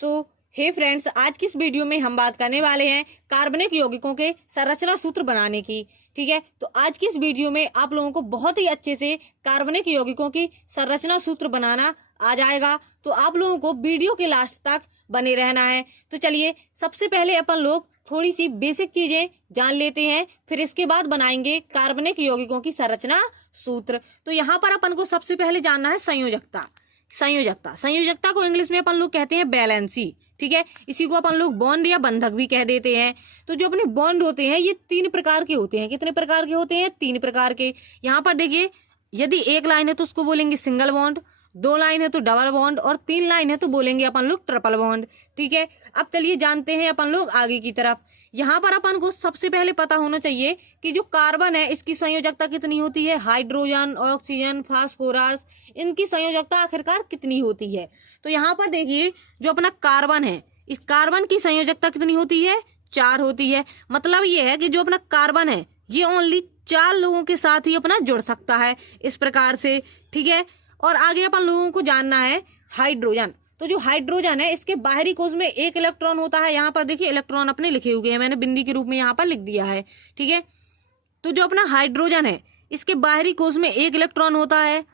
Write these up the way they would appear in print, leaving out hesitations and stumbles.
सो हे friends, आज की इस वीडियो में हम बात करने वाले हैं कार्बनिक यौगिकों के संरचना सूत्र बनाने की। ठीक है, तो आज की इस वीडियो में आप लोगों को बहुत ही अच्छे से कार्बनिक यौगिकों की संरचना सूत्र बनाना आ जाएगा। तो आप लोगों को वीडियो के लास्ट तक बने रहना है। तो चलिए, सबसे पहले अपन लोग थोड़ी सी बेसिक चीजें जान लेते हैं, फिर इसके बाद बनाएंगे कार्बनिक यौगिकों की संरचना सूत्र। तो यहाँ पर अपन को सबसे पहले जानना है संयोजकता। संयोजकता को इंग्लिश में अपन लोग कहते हैं बैलेंसी। ठीक है, इसी को अपन लोग बॉन्ड या बंधक भी कह देते हैं। तो जो अपने बॉन्ड होते हैं ये 3 प्रकार के होते हैं। कितने प्रकार के होते हैं? 3 प्रकार के। यहाँ पर देखिए, यदि एक लाइन है तो उसको बोलेंगे सिंगल बॉन्ड, 2 लाइन है तो डबल बॉन्ड, और 3 लाइन है तो बोलेंगे अपन लोग ट्रिपल बॉन्ड। ठीक है, अब चलिए जानते हैं अपन लोग आगे की तरफ। यहाँ पर अपन को सबसे पहले पता होना चाहिए कि जो कार्बन है इसकी संयोजकता कितनी होती है। हाइड्रोजन, ऑक्सीजन, फास्फोरस, इनकी संयोजकता आखिरकार कितनी होती है। तो यहाँ पर देखिए, जो अपना कार्बन है, इस कार्बन की संयोजकता कितनी होती है? 4 होती है। मतलब ये है कि जो अपना कार्बन है ये ओनली 4 लोगों के साथ ही अपना जुड़ सकता है, इस प्रकार से। ठीक है, और आगे अपन लोगों को जानना है हाइड्रोजन। तो जो हाइड्रोजन है इसके बाहरी कोश में 1 इलेक्ट्रॉन होता है। यहाँ पर देखिए इलेक्ट्रॉन अपने लिखे हुए हैं, मैंने बिंदी के रूप में यहाँ पर लिख दिया है। ठीक है, तो जो अपना हाइड्रोजन है इसके बाहरी कोश में 1 इलेक्ट्रॉन होता है।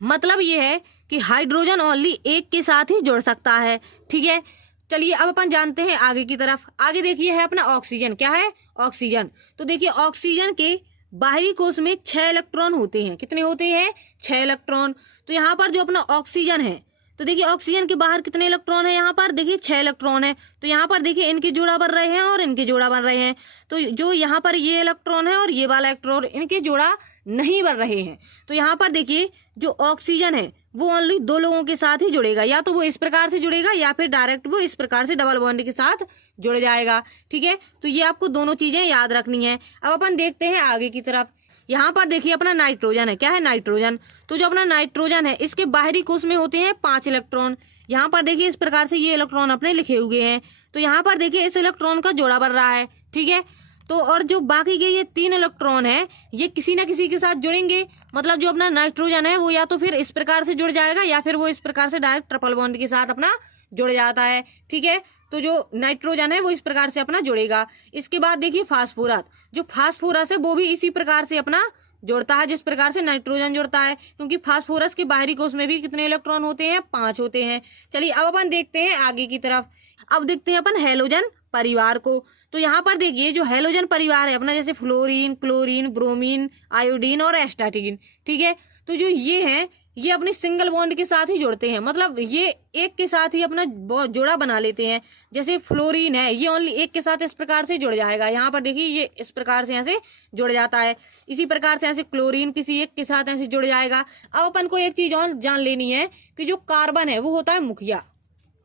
मतलब ये है कि हाइड्रोजन ओनली 1 के साथ ही जुड़ सकता है। ठीक है, चलिए अब अपन जानते हैं आगे की तरफ। आगे देखिए है अपना ऑक्सीजन। क्या है? ऑक्सीजन। तो देखिए ऑक्सीजन के बाहरी कोश में 6 इलेक्ट्रॉन होते हैं। कितने होते हैं? 6 इलेक्ट्रॉन। तो यहाँ पर जो अपना ऑक्सीजन है, तो देखिए ऑक्सीजन के बाहर कितने इलेक्ट्रॉन है? यहाँ पर देखिए 6 इलेक्ट्रॉन है। तो यहाँ पर देखिए इनके जोड़ा बन रहे हैं और इनके जोड़ा बन रहे हैं। तो जो यहाँ पर ये इलेक्ट्रॉन है और ये वाला इलेक्ट्रॉन, इनके जोड़ा नहीं बन रहे हैं। तो यहाँ पर देखिए जो ऑक्सीजन है वो ओनली 2 लोगों के साथ ही जुड़ेगा। या तो वो इस प्रकार से जुड़ेगा या फिर डायरेक्ट वो इस प्रकार से डबल बॉन्ड के साथ जुड़ जाएगा। ठीक है, तो ये आपको दोनों चीजें याद रखनी है। अब अपन देखते हैं आगे की तरफ। यहाँ पर देखिए अपना नाइट्रोजन है। क्या है? नाइट्रोजन। तो जो अपना नाइट्रोजन है इसके बाहरी कोश में होते हैं 5 इलेक्ट्रॉन। यहाँ पर देखिए इस प्रकार से ये इलेक्ट्रॉन अपने लिखे हुए हैं। तो यहाँ पर देखिए इस इलेक्ट्रॉन का जोड़ा बन रहा है। ठीक है, तो और जो बाकी के ये 3 इलेक्ट्रॉन है ये किसी ना किसी के साथ जुड़ेंगे। मतलब जो अपना नाइट्रोजन है वो या तो फिर इस प्रकार से जुड़ जाएगा या फिर वो इस प्रकार से डायरेक्ट ट्रिपल बॉन्ड के साथ अपना जुड़ जाता है। ठीक है, तो जो नाइट्रोजन है वो इस प्रकार से अपना जुड़ेगा। इसके बाद देखिए फास्फोरस। जो फास्फोरस है वो भी इसी प्रकार से अपना जुड़ता है जिस प्रकार से नाइट्रोजन जुड़ता है, क्योंकि फास्फोरस के बाहरी कोश में भी कितने इलेक्ट्रॉन होते हैं? 5 होते हैं। चलिए अब अपन देखते हैं आगे की तरफ। अब देखते हैं अपन हैलोजन परिवार को। तो यहाँ पर देखिए जो हैलोजन परिवार है अपना, जैसे फ्लोरीन, क्लोरीन, ब्रोमीन, आयोडीन और एस्टाटीन। ठीक है, तो जो ये है ये अपने सिंगल बॉन्ड के साथ ही जुड़ते हैं। मतलब ये एक के साथ ही अपना जोड़ा बना लेते हैं। जैसे फ्लोरीन है ये ओनली 1 के साथ इस प्रकार से जुड़ जाएगा। यहाँ पर देखिए ये इस प्रकार से ऐसे जुड़ जाता है। इसी प्रकार से ऐसे क्लोरीन किसी एक के साथ ऐसे जुड़ जाएगा। अब अपन को एक चीज और जान लेनी है कि जो कार्बन है वो होता है मुखिया।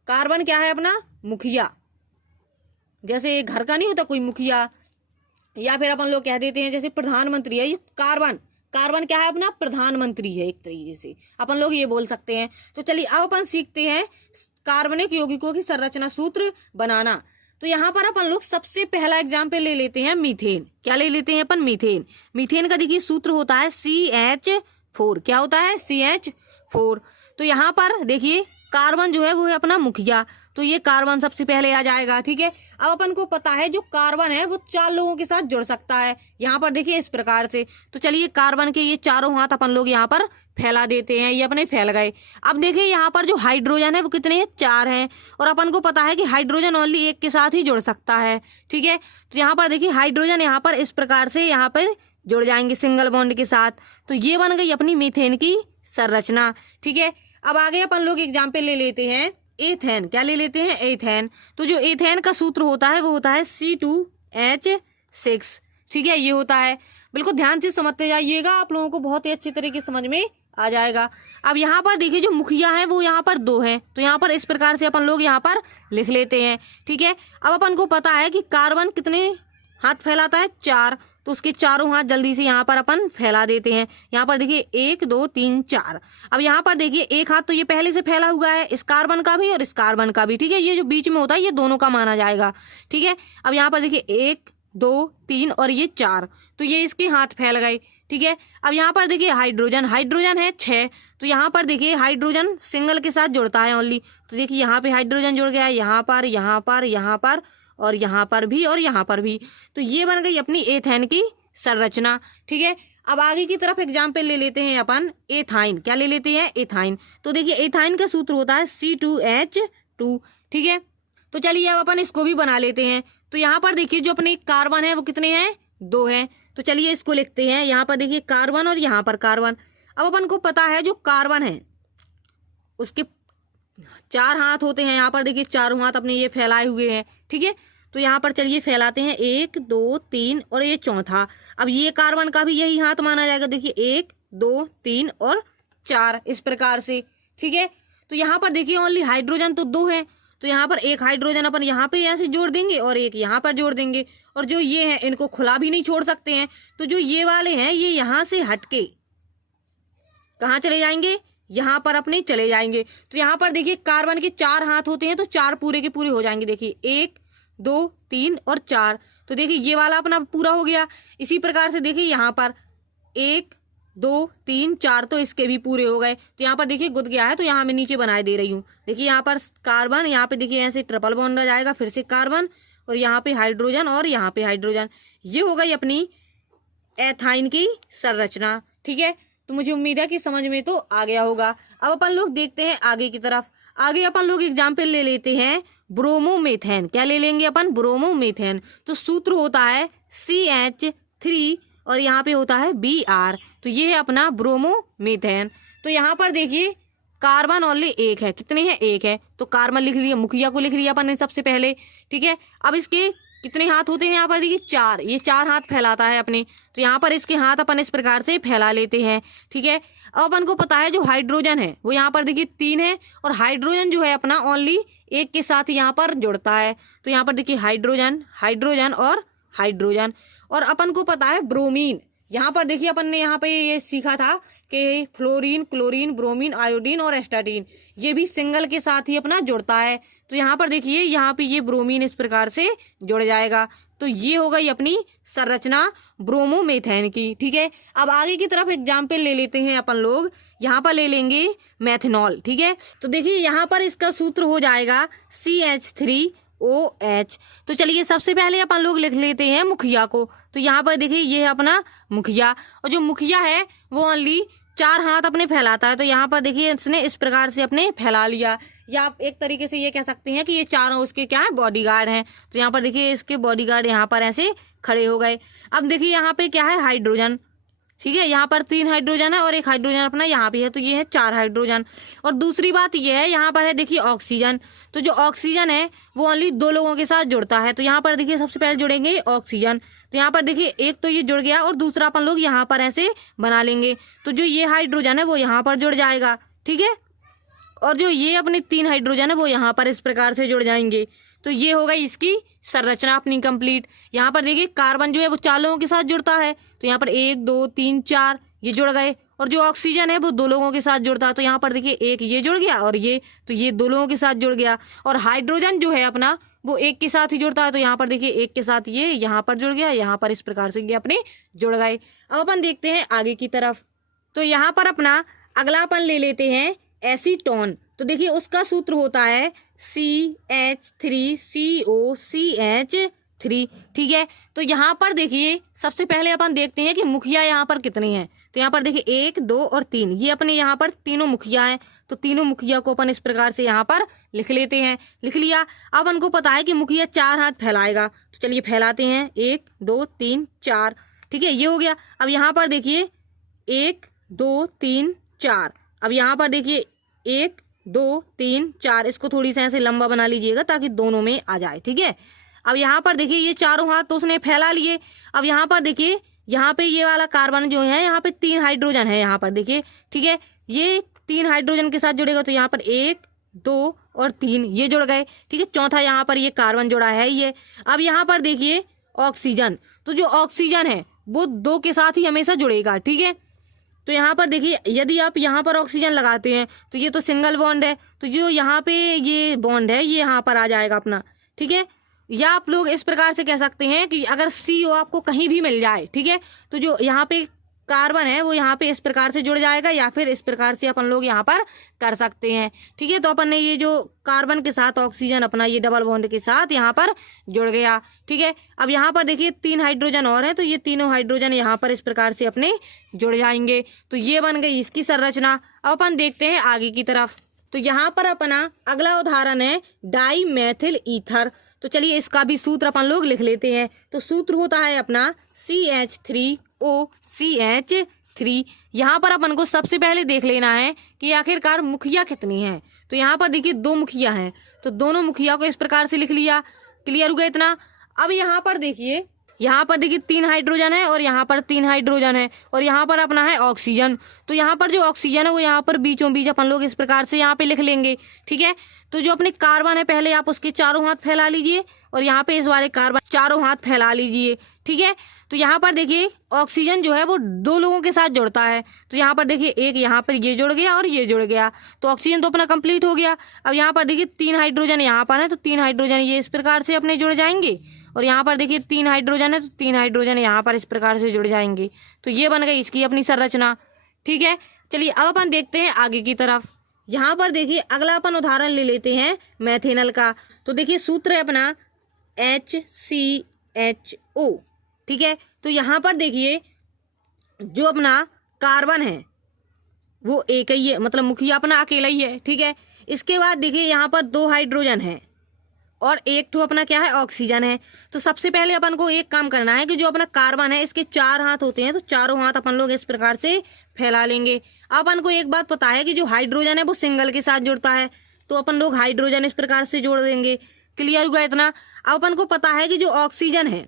कार्बन क्या है? अपना मुखिया। जैसे घर का नहीं होता कोई मुखिया, या फिर अपन लोग कह देते हैं जैसे प्रधानमंत्री है, ये कार्बन क्या है? अपना प्रधानमंत्री है। एक तरीके से अपन लोग ये बोल सकते हैं। तो चलिए अब अपन सीखते हैं कार्बनिक यौगिकों की संरचना सूत्र बनाना। तो यहाँ पर अपन लोग सबसे पहला एग्जाम्पल ले लेते हैं मीथेन। क्या ले लेते हैं अपन? मीथेन। मीथेन का देखिए सूत्र होता है CH4। क्या होता है? CH4। तो यहाँ पर देखिए कार्बन जो है वो है अपना मुखिया, तो ये कार्बन सबसे पहले आ जाएगा। ठीक है, अब अपन को पता है जो कार्बन है वो 4 लोगों के साथ जुड़ सकता है। यहाँ पर देखिए इस प्रकार से। तो चलिए कार्बन के ये चारों हाथ अपन लोग यहाँ पर फैला देते हैं। ये अपने फैल गए। अब देखिए यहाँ पर जो हाइड्रोजन है वो कितने हैं? 4 हैं। और अपन को पता है कि हाइड्रोजन ओनली 1 के साथ ही जुड़ सकता है। ठीक है, तो यहाँ पर देखिए हाइड्रोजन यहाँ पर इस प्रकार से यहाँ पर जुड़ जाएंगे सिंगल बॉन्ड के साथ। तो ये बन गई अपनी मीथेन की संरचना। ठीक है, अब आगे अपन लोग एग्जाम्पल ले लेते हैं एथेन। क्या ले लेते हैं? एथेन। तो जो एथेन का सूत्र होता है वो होता है C2H6। ठीक है, ये होता है। बिल्कुल ध्यान से समझते जाइएगा, आप लोगों को बहुत ही अच्छे तरीके से समझ में आ जाएगा। अब यहाँ पर देखिए जो मुखिया है वो यहाँ पर 2 है, तो यहाँ पर इस प्रकार से अपन लोग यहाँ पर लिख लेते हैं। ठीक है, अब अपन को पता है कि कार्बन कितने हाथ फैलाता है? 4। तो उसके चारों हाथ जल्दी से यहाँ पर अपन फैला देते हैं। यहाँ पर देखिए 1 2 3 4। अब यहाँ पर देखिए एक हाथ तो ये पहले से फैला हुआ है, इस कार्बन का भी और इस कार्बन का भी। ठीक है, ये जो बीच में होता है ये दोनों का माना जाएगा। ठीक है, अब यहाँ पर देखिए 1 2 3 और ये 4, तो ये इसके हाथ फैल गए। ठीक है, अब यहाँ पर देखिए हाइड्रोजन है 6, तो यहाँ पर देखिए हाइड्रोजन सिंगल के साथ जुड़ता है ओनली। तो देखिए यहाँ पे हाइड्रोजन जुड़ गया है, यहाँ पर, यहाँ पर, यहाँ पर और यहाँ पर भी और यहाँ पर भी। तो ये बन गई अपनी एथेन की संरचना। ठीक है, अब आगे की तरफ एग्जाम्पल ले लेते हैं अपन एथाइन। क्या ले लेते हैं? एथाइन। तो देखिए एथाइन का सूत्र होता है C2H2। ठीक है, तो चलिए अब अपन इसको भी बना लेते हैं। तो यहाँ पर देखिए जो अपने कार्बन है वो कितने हैं? 2 हैं। तो चलिए इसको लिखते हैं। यहाँ पर देखिए कार्बन और यहाँ पर कार्बन। अब अपन को पता है जो कार्बन है उसके 4 हाथ होते हैं। यहाँ पर देखिए 4 हाथ अपने ये फैलाए हुए हैं। ठीक है, तो यहाँ पर चलिए फैलाते हैं 1 2 3 और ये चौथा। अब ये कार्बन का भी यही हाथ माना जाएगा। देखिए 1 2 3 और 4 इस प्रकार से। ठीक है, तो यहाँ पर देखिए ओनली हाइड्रोजन तो 2 है, तो यहाँ पर एक हाइड्रोजन अपन यहाँ पे ऐसे जोड़ देंगे और एक यहाँ पर जोड़ देंगे। और जो ये हैं इनको खुला भी नहीं छोड़ सकते हैं। तो जो ये वाले हैं ये यहाँ से हटके कहाँ चले जाएंगे? यहाँ पर अपने चले जाएंगे। तो यहाँ पर देखिए कार्बन के 4 हाथ होते हैं, तो 4 पूरे के पूरे हो जाएंगे। देखिए 1 2 3 और 4। तो देखिए ये वाला अपना पूरा हो गया। इसी प्रकार से देखिए यहाँ पर 1 2 3 4 तो इसके भी पूरे हो गए। तो यहाँ पर देखिए गुद गया है, तो यहाँ मैं नीचे बनाए दे रही हूँ। देखिए यहाँ पर कार्बन, यहाँ पे देखिए ऐसे ट्रिपल बॉन्ड आ जाएगा, फिर से कार्बन और यहाँ पे हाइड्रोजन और यहाँ पे हाइड्रोजन। ये हो गई अपनी एथाइन की संरचना। ठीक है, तो मुझे उम्मीद है कि समझ में तो आ गया होगा। अब अपन लोग देखते हैं आगे की तरफ। आगे अपन लोग एग्जाम्पल ले लेते हैं ब्रोमोमेथेन। क्या ले लेंगे अपन? ब्रोमोमेथेन। तो सूत्र होता है CH3 और यहाँ पे होता है Br। तो ये है अपना ब्रोमोमेथेन। तो यहाँ पर देखिए कार्बन ओनली 1 है। कितने हैं? 1 है। तो कार्बन लिख लिया, मुखिया को लिख लिया अपन ने सबसे पहले। ठीक है, अब इसके कितने हाथ होते हैं? यहाँ पर देखिए 4। ये 4 हाथ फैलाता है अपने। तो यहाँ पर इसके हाथ अपन इस प्रकार से फैला लेते हैं। ठीक है, अब अपन को पता है जो हाइड्रोजन है वो यहाँ पर देखिए 3 है और हाइड्रोजन जो है अपना ओनली 1 के साथ यहाँ पर जुड़ता है। तो यहाँ पर देखिए हाइड्रोजन, हाइड्रोजन और हाइड्रोजन। और अपन को पता है ब्रोमीन। यहाँ पर देखिए अपन ने यहाँ पे ये सीखा था कि फ्लोरीन, क्लोरीन, ब्रोमीन, आयोडीन और एस्टाटीन ये भी सिंगल के साथ ही अपना जुड़ता है। तो यहाँ पर देखिए यहाँ पे ये ब्रोमीन इस प्रकार से जुड़ जाएगा। तो ये हो गई अपनी संरचना ब्रोमोमेथेन की। ठीक है, अब आगे की तरफ एग्जाम्पल ले लेते हैं अपन लोग। यहाँ पर ले लेंगे मेथनॉल। ठीक है, तो देखिए यहाँ पर इसका सूत्र हो जाएगा CH3OH। तो चलिए सबसे पहले अपन लोग लिख लेते हैं मुखिया को। तो यहाँ पर देखिए ये है अपना मुखिया, और जो मुखिया है वो ओनली 4 हाथ अपने फैलाता है। तो यहाँ पर देखिए इसने इस प्रकार से अपने फैला लिया, या आप एक तरीके से ये कह सकते हैं कि ये चारों उसके क्या है? बॉडीगार्ड हैं। तो यहाँ पर देखिए इसके बॉडीगार्ड यहाँ पर ऐसे खड़े हो गए। अब देखिए यहाँ पे क्या है? हाइड्रोजन। ठीक है, यहाँ पर 3 हाइड्रोजन है और एक हाइड्रोजन अपना यहाँ पे है, तो ये है 4 हाइड्रोजन। और दूसरी बात ये है यहाँ पर है देखिए ऑक्सीजन। तो जो ऑक्सीजन है वो ओनली 2 लोगों के साथ जुड़ता है। तो यहाँ पर देखिए सबसे पहले जुड़ेंगे ऑक्सीजन। तो यहाँ पर देखिए एक तो ये जुड़ गया और दूसरा अपन लोग यहाँ पर ऐसे बना लेंगे। तो जो ये हाइड्रोजन है वो यहाँ पर जुड़ जाएगा। ठीक है, और जो ये अपने 3 हाइड्रोजन है वो यहाँ पर इस प्रकार से जुड़ जाएंगे। तो ये हो गई इसकी संरचना अपनी कंप्लीट। यहाँ पर देखिए कार्बन जो है वो 4 लोगों के साथ जुड़ता है। तो यहाँ पर 1 2 3 4 ये जुड़ गए, और जो ऑक्सीजन है वो 2 लोगों के साथ जुड़ता है। तो यहाँ पर देखिए एक ये जुड़ गया और ये, तो ये 2 लोगों के साथ जुड़ गया। और हाइड्रोजन जो है अपना वो 1 के साथ ही जुड़ता है। तो यहाँ पर देखिए 1 के साथ ये यहाँ पर जुड़ गया, यहाँ पर इस प्रकार से ये अपने जुड़ गए। अब अपन देखते हैं आगे की तरफ। तो यहाँ पर अपना अगला अपन ले लेते हैं एसीटोन। तो देखिए उसका सूत्र होता है CH3COCH3। ठीक है, तो यहाँ पर देखिए सबसे पहले अपन देखते हैं कि मुखिया यहाँ पर कितने हैं। तो यहाँ पर देखिए 1 2 और 3 ये अपने यहाँ पर तीनों मुखिया हैं। तो तीनों मुखिया को अपन इस प्रकार से यहाँ पर लिख लेते हैं। लिख लिया। अब अपन को पता है कि मुखिया 4 हाथ फैलाएगा। तो चलिए फैलाते हैं 1 2 3 4। ठीक है, ये हो गया। अब यहाँ पर देखिए 1 2 3 4। अब यहाँ पर देखिए 1 2 3 4, इसको थोड़ी सा ऐसे लंबा बना लीजिएगा ताकि दोनों में आ जाए। ठीक है, अब यहाँ पर देखिए ये चारों हाथ तो उसने फैला लिए। अब यहाँ पर देखिए यहाँ पे ये वाला कार्बन जो है यहाँ पे 3 हाइड्रोजन है यहाँ पर देखिए। ठीक है, ये 3 हाइड्रोजन के साथ जुड़ेगा। तो यहाँ पर 1 2 और 3 ये जुड़ गए। ठीक है, चौथा यहाँ पर ये कार्बन जुड़ा है ये। अब यहाँ पर देखिए ऑक्सीजन। तो जो ऑक्सीजन है वो 2 के साथ ही हमेशा जुड़ेगा। ठीक है, तो यहाँ पर देखिए यदि आप यहाँ पर ऑक्सीजन लगाते हैं तो ये तो सिंगल बॉन्ड है, तो जो यहाँ पे ये बॉन्ड है ये यहाँ पर आ जाएगा अपना। ठीक है, या आप लोग इस प्रकार से कह सकते हैं कि अगर CO आपको कहीं भी मिल जाए, ठीक है, तो जो यहाँ पे कार्बन है वो यहाँ पे इस प्रकार से जुड़ जाएगा, या फिर इस प्रकार से अपन लोग यहाँ पर कर सकते हैं। ठीक है, तो अपन ने ये जो कार्बन के साथ ऑक्सीजन अपना ये डबल बॉन्ड के साथ यहाँ पर जुड़ गया। ठीक है, अब यहाँ पर देखिए 3 हाइड्रोजन और है, तो ये तीनों हाइड्रोजन यहाँ पर इस प्रकार से अपने जुड़ जाएंगे। तो ये बन गई इसकी संरचना। अब अपन देखते हैं आगे की तरफ। तो यहाँ पर अपना अगला उदाहरण है डाई मेथिल ईथर। तो चलिए इसका भी सूत्र अपन लोग लिख लेते हैं। तो सूत्र होता है अपना CH3OCH3। यहाँ पर अपन को सबसे पहले देख लेना है कि आखिरकार मुखिया कितनी है। तो यहाँ पर देखिए 2 मुखिया हैं, तो दोनों मुखिया को इस प्रकार से लिख लिया। क्लियर हो गया इतना। अब यहाँ पर देखिए 3 हाइड्रोजन है और यहाँ पर 3 हाइड्रोजन है और यहाँ पर अपना है ऑक्सीजन। तो यहाँ पर जो ऑक्सीजन है वो यहाँ पर बीचों बीच अपन लोग इस प्रकार से यहाँ पे लिख लेंगे। ठीक है, तो जो अपने कार्बन है पहले आप उसके चारों हाथ फैला लीजिए और यहाँ पे इस वाले कार्बन चारों हाथ फैला लीजिए। ठीक है, तो यहाँ पर देखिए ऑक्सीजन जो है वो 2 लोगों के साथ जुड़ता है। तो यहाँ पर देखिए एक यहाँ पर ये जुड़ गया और ये जुड़ गया, तो ऑक्सीजन तो अपना कंप्लीट हो गया। अब यहाँ पर देखिए 3 हाइड्रोजन यहाँ पर है, तो 3 हाइड्रोजन ये इस प्रकार से अपने जुड़ जाएंगे और यहाँ पर देखिए 3 हाइड्रोजन है, तो 3 हाइड्रोजन यहाँ पर इस प्रकार से जुड़ जाएंगे। तो ये बन गई इसकी अपनी संरचना। ठीक है, चलिए अब अपन देखते हैं आगे की तरफ। यहाँ पर देखिए अगला अपन उदाहरण ले लेते हैं मेथेनल का। तो देखिए सूत्र है अपना HCHO। ठीक है, तो यहाँ पर देखिए जो अपना कार्बन है वो एक ही है, मतलब मुखिया अपना अकेला ही है। ठीक है, इसके बाद देखिए यहाँ पर 2 हाइड्रोजन है और एक तो अपना क्या है ऑक्सीजन है। तो सबसे पहले अपन को एक काम करना है कि जो अपना कार्बन है इसके 4 हाथ होते हैं, तो चारों हाथ अपन लोग इस प्रकार से फैला लेंगे। अपन को एक बात पता है कि जो हाइड्रोजन है वो सिंगल के साथ जुड़ता है, तो अपन लोग हाइड्रोजन इस प्रकार से जोड़ देंगे। क्लियर हुआ इतना। अब अपन को पता है कि जो ऑक्सीजन है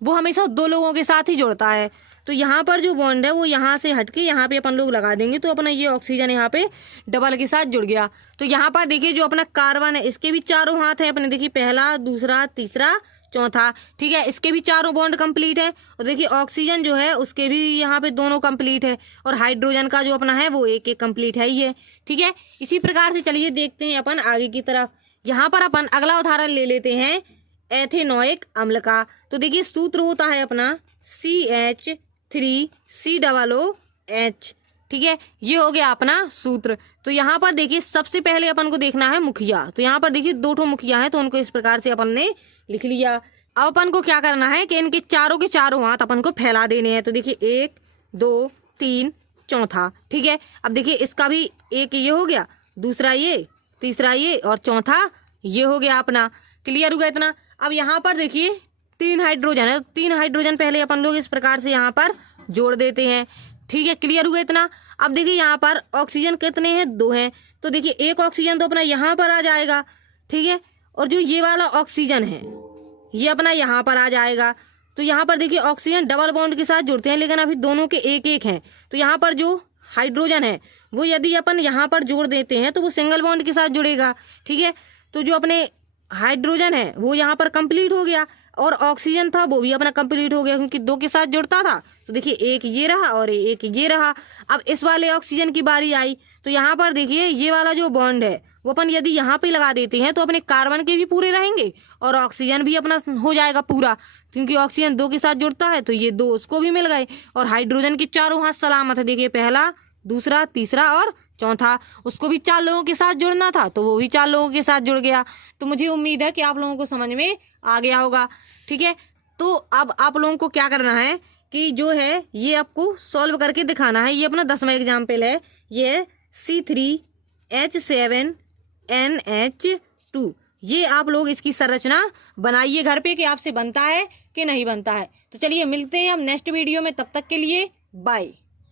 वो हमेशा 2 लोगों के साथ ही जुड़ता है, तो यहाँ पर जो बॉन्ड है वो यहाँ से हटके यहाँ पे अपन लोग लगा देंगे, तो अपना ये ऑक्सीजन यहाँ पे डबल के साथ जुड़ गया। तो यहाँ पर देखिए जो अपना कार्बन है इसके भी चारों हाथ है अपने, देखिए पहला, दूसरा, तीसरा, चौथा। ठीक है, इसके भी चारों बॉन्ड कंप्लीट है। और देखिए ऑक्सीजन जो है उसके भी यहाँ पे दोनों कंप्लीट है और हाइड्रोजन का जो अपना है वो एक कंप्लीट है ही है। ठीक है, इसी प्रकार से चलिए देखते हैं अपन आगे की तरफ। यहाँ पर अपन अगला उदाहरण ले लेते हैं एथेनोइक अम्ल का। तो देखिए सूत्र होता है अपना CH3COOH। ठीक है, ये हो गया अपना सूत्र। तो यहाँ पर देखिए सबसे पहले अपन को देखना है मुखिया। तो यहाँ पर देखिए 2 मुखिया हैं, तो उनको इस प्रकार से अपन ने लिख लिया। अब अपन को क्या करना है कि इनके चारों के चारों हाथ अपन को फैला देने हैं। तो देखिए 1 2 3 चौथा। ठीक है, अब देखिए इसका भी एक ये हो गया, दूसरा ये, तीसरा ये और चौथा ये हो गया अपना। क्लियर हो गया इतना। अब यहाँ पर देखिए 3 हाइड्रोजन है, तो 3 हाइड्रोजन पहले अपन लोग इस प्रकार से यहाँ पर जोड़ देते हैं। ठीक है, क्लियर हुआ इतना। अब देखिए यहाँ पर ऑक्सीजन कितने हैं, 2 हैं, तो देखिए एक ऑक्सीजन तो अपना यहाँ पर आ जाएगा। ठीक है, और जो ये वाला ऑक्सीजन है ये अपना यहाँ पर आ जाएगा। तो यहाँ पर देखिए ऑक्सीजन डबल बॉन्ड के साथ जुड़ते हैं, लेकिन अभी दोनों के एक एक हैं। तो यहाँ पर जो हाइड्रोजन है वो यदि अपन यहाँ पर जोड़ देते हैं तो वो सिंगल बॉन्ड के साथ जुड़ेगा। ठीक है, तो जो अपने हाइड्रोजन है वो यहाँ पर कंप्लीट हो गया और ऑक्सीजन था वो भी अपना कंप्लीट हो गया, क्योंकि 2 के साथ जुड़ता था। तो देखिए एक ये रहा और एक ये रहा। अब इस वाले ऑक्सीजन की बारी आई, तो यहाँ पर देखिए ये वाला जो बॉन्ड है वो अपन यदि यहाँ पे लगा देते हैं तो अपने कार्बन के भी पूरे रहेंगे और ऑक्सीजन भी अपना हो जाएगा पूरा, क्योंकि ऑक्सीजन 2 के साथ जुड़ता है, तो ये 2 उसको भी मिल गए। और हाइड्रोजन के चारों हाथ सलामत है, देखिए पहला, दूसरा, तीसरा और चौथा। उसको भी 4 लोगों के साथ जुड़ना था, तो वो भी 4 लोगों के साथ जुड़ गया। तो मुझे उम्मीद है कि आप लोगों को समझ में आ गया होगा। ठीक है, तो अब आप लोगों को क्या करना है कि जो है ये आपको सॉल्व करके दिखाना है। ये अपना 10वां एग्जाम्पल है, ये C3H7NH2। ये आप लोग इसकी संरचना बनाइए घर पे कि आपसे बनता है कि नहीं बनता है। तो चलिए मिलते हैं हम नेक्स्ट वीडियो में, तब तक के लिए बाय।